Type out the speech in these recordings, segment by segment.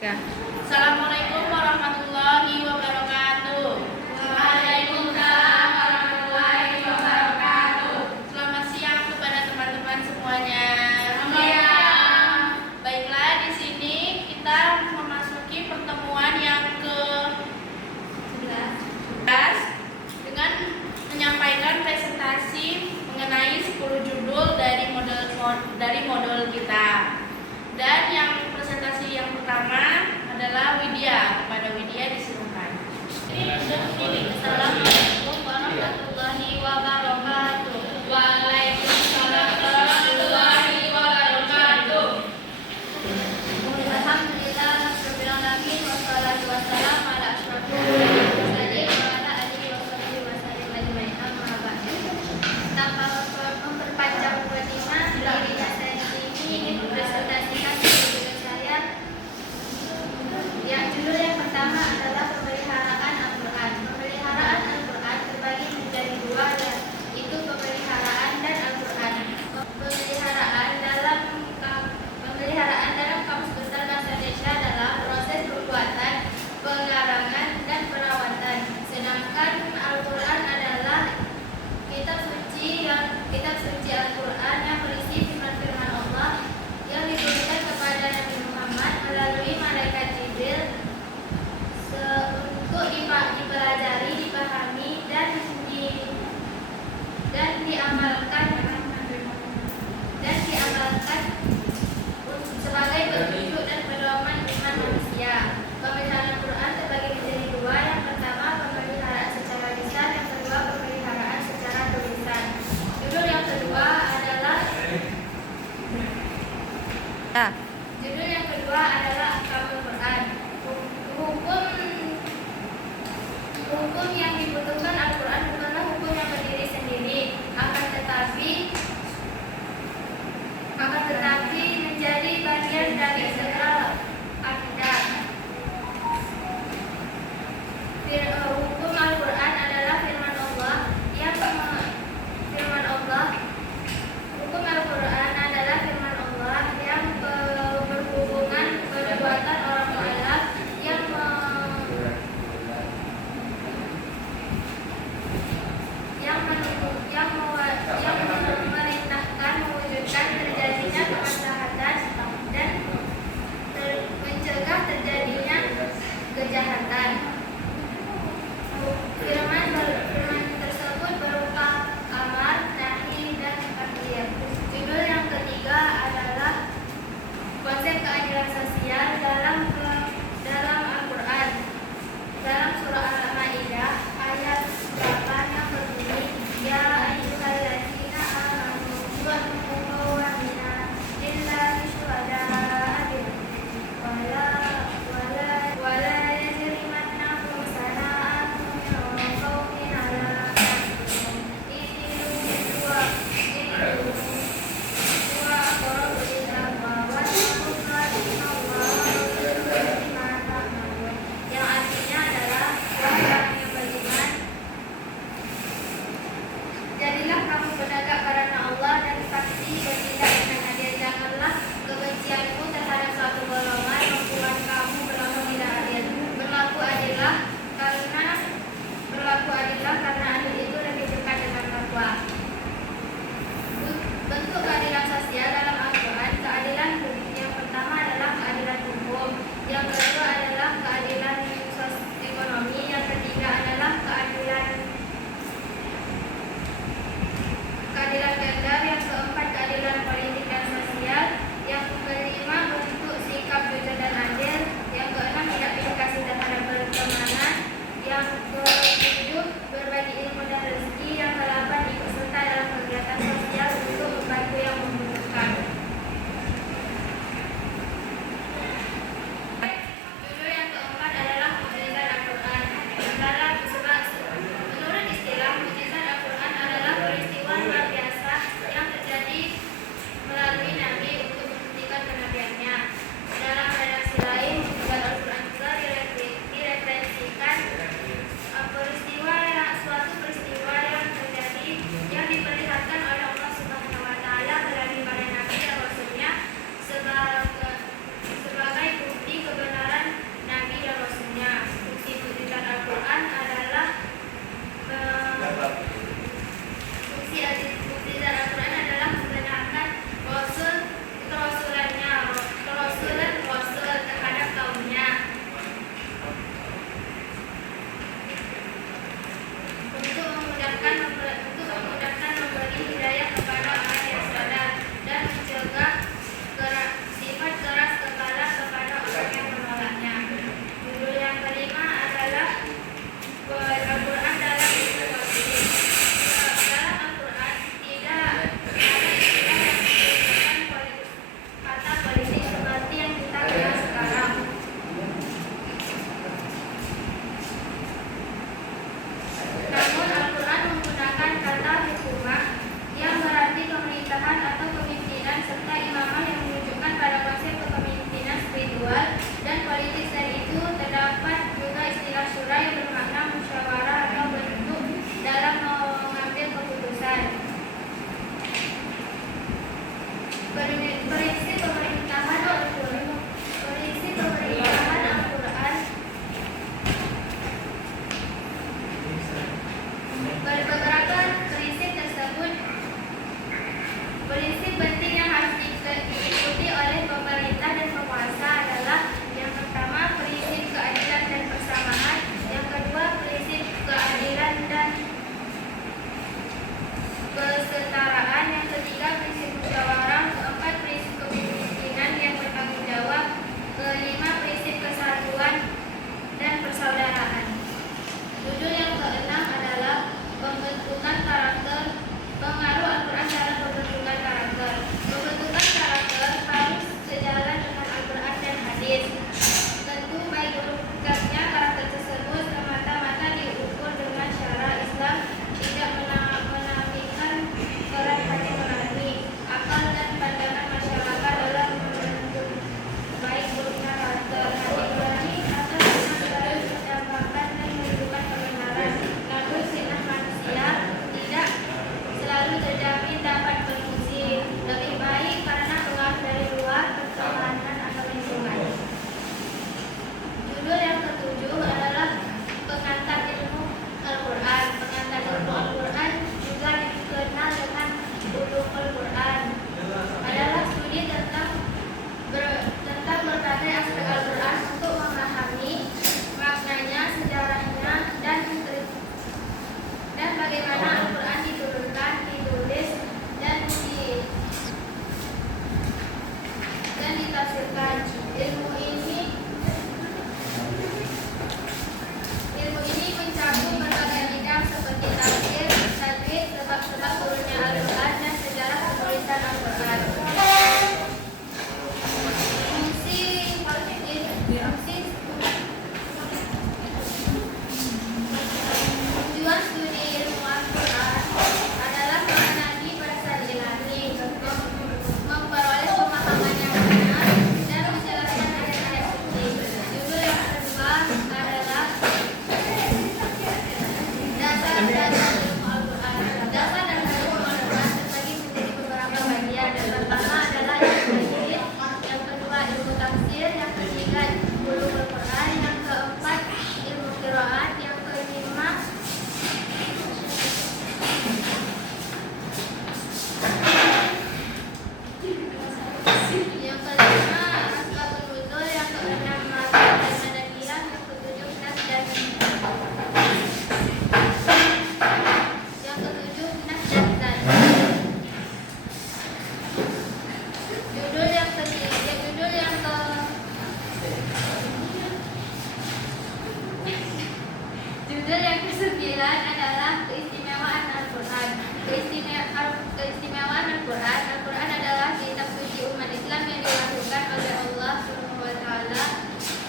Ya. Assalamualaikum warahmatullahi wabarakatuh. Waalaikumsalam warahmatullahi wabarakatuh. Selamat siang kepada teman-teman semuanya. Selamat siang. Baiklah, di sini kita memasuki pertemuan yang ke-11 dengan menyampaikan presentasi mengenai 10 judul dari modul kita. Dan yang presentasi yang pertama adalah Widya. Kepada Widya disilakan. Assalamualaikum warahmatullahi wabarakatuh. Waalaikumsalam warahmatullahi wabarakatuh. Alhamdulillah, rabbil alamin, wassalatu wassalamu ala asyrofil mursalin wa ala alihi washabihi wasallam ajmain. Amma ba'du. Tanpa memperpanjang mukadimah, dirinya saya ingin mempresentasikan judul saya. Judul yang pertama adalah pemeliharaan Al-Quran. Pemeliharaan Al-Quran terbagi menjadi dua, yaitu pemeliharaan dan Al-Quran. Pemeliharaan dalam Kamus Besar Bahasa Indonesia adalah proses pembuatan, pengarangan, dan perawatan. Sedangkan Al-Quran adalah kitab suci Al-Quran yang berisi firman-firman Allah yang diberikan kepada Nabi Muhammad melalui malaikat Jibril untuk dipelajari, dipahami, dan diamalkan sebagai petunjuk dan pedoman iman manusia. Pemeliharaan Al-Quran terbagi menjadi dua. Yang pertama, pemeliharaan secara lisan. Yang kedua, pemeliharaan secara tulisan. Judul yang kedua adalah Ahkamul Quran. Hukum yang dibutuhkan Al-Quran bukanlah hukum yang berdiri sendiri, akan tetapi menjadi bagian dari segala akidah. Hukum Al-Quran adalah firman Allah yang berhubungan perbuatan orang mukallaf yang memerintahkan mewujudkan terjadinya kemaslahatan dan mencegah terjadinya kejahatan. Firman tersebut berupa amar, nahi, dan takdir. Judul yang ketiga adalah konsep keadilan sosial dalam Al-Quran. Dalam surah Al-Maidah ayat 8 yang berbunyi, Ya ayyuhalladzina amanu kunu qawwamina lillahi syuhada'a bil wala yajrimannakum sana'atun min qawmin ala i'dilu wa aqrabu lit-taqwa wattaqullaha innallaha khabirun bima ta'malun. Yang artinya adalah orang yang beriman, jadilah kamu penegak karena Allah dan pasti bertindak dengan adil. Janganlah kebencianmu terhadap suatu golongan membuat Tujuan studi ilmu Al-Quran adalah mengenali bahasa ilahi, memperoleh pemahaman yang benar, dan menjelaskan ayat-ayat suci. Judul yang kedua adalah dasar dan ilmu Al-Quran. Dasar dan ilmu Al-Quran terbagi menjadi beberapa bagian. Yang pertama adalah ilmu tajwid, yang kedua ilmu tafsir, yang ketiga ulumul Quran, yang keempat ilmu qiraat, yang kelima asbabun nuzul, yang keenam mazhab dan madaniyah, yang ketujuh nas dan zan. Judul yang kesembilan adalah keistimewaan Al-Quran. Keistimewaan Al-Quran. Al-Quran adalah kitab suci umat Islam yang diwahyukan oleh Allah SWT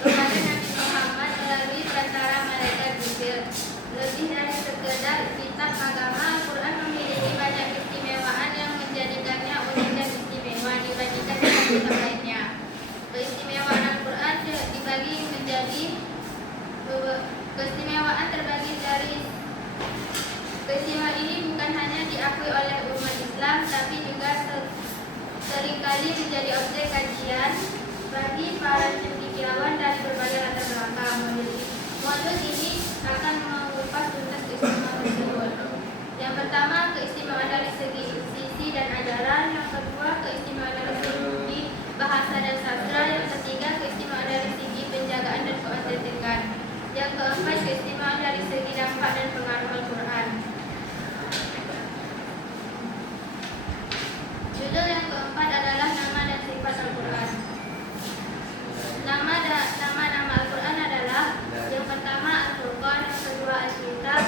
kepada Nabi Muhammad melalui perantara malaikat Jibril. Lebih dari sekedar kitab agama, Al-Quran memiliki banyak keistimewaan yang menjadikannya unik dan istimewa dibandingkan kitab lainnya. Keistimewaan Al-Quran dibagi menjadi keistimewaan terbagi dari keistimewaan ini bukan hanya diakui oleh umat Islam, tapi juga seringkali menjadi objek kajian bagi para cendekiawan dari berbagai latar belakang. Modul ini akan mengupas tuntas keistimewaan tersebut. Yang pertama, keistimewaan dari segi sisi dan ajaran. Yang kedua, keistimewaan dari segi bahasa dan sastra. Yang ketiga, keistimewaan dari segi penjagaan dan keautentikan. Yang keempat, keistimewaan dari segi dampak dan pengaruh Al-Quran. Judul yang keempat adalah nama dan sifat Al-Quran. Nama-nama Al-Quran adalah yang pertama Al-Furqan, yang kedua Al-Kitab,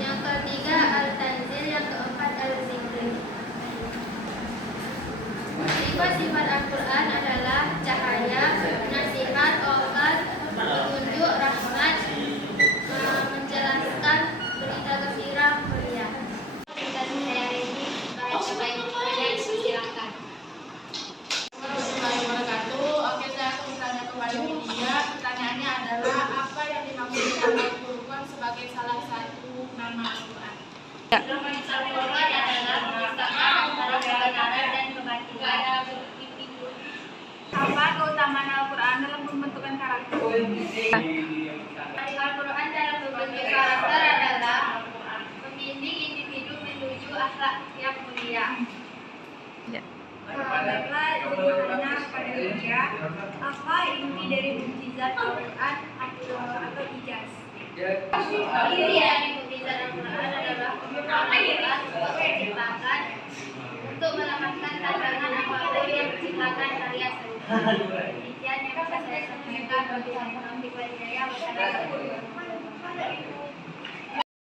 yang ketiga Al-Tanzil, yang keempat Al-Zikr. Sifat-sifat Al-Quran adalah cahaya, nasihat, obat, petunjuk, rahmat, menjelaskan, berita gembira, mulia. Dan saya ini baik-baik silakan. Warahmatullahi wabarakatuh. Oke, saya akan bertanya kepada Widya. Pertanyaannya adalah apa yang dimaksudkan Al-Furqan sebagai salah satu nama Al-Quran? Nama Al-Quran adalah memisahkan antara kebenaran dan kebatilan. Apa keutamaan Al-Quran dalam pembentukan karakter? Al-Quran dalam membentuk karakter adalah membimbing individu menuju akhlak yang mulia. Baiklah, bertanya kepada Widya, apa inti dari mukjizat Al-Quran atau ijaz? Inti dari mukjizat Al-Quran adalah Al-Quran diciptakan untuk melamatkan tantangan apapun yang menciptakan karya seni. Demikian yang bisa saya sampaikan. Wabillahi taufiq wal hidayah. Wassalamualaikum warahmatullahi wabarakatuh.